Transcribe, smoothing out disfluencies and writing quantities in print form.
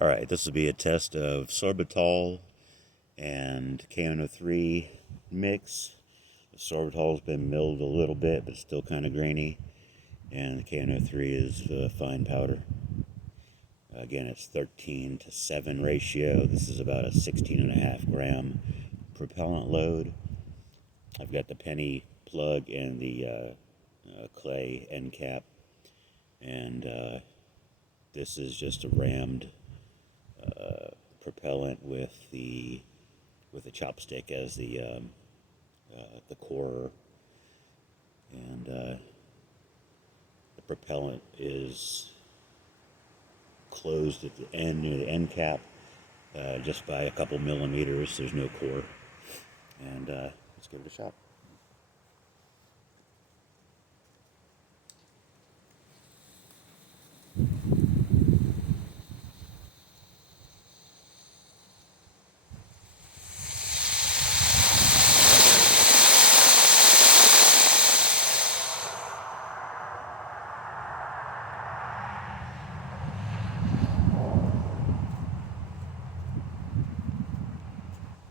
Alright, this will be a test of sorbitol and KNO3 mix. The sorbitol's been milled a little bit, but it's still kind of grainy. And the KNO3 is fine powder. Again, it's 13 to 7 ratio. This is about a 16.5 gram propellant load. I've got the penny plug and the clay end cap. And this is just a rammed propellant with a chopstick as the core, and the propellant is closed at the end near the end cap, just by a couple millimeters. There's no core, and let's give it a shot.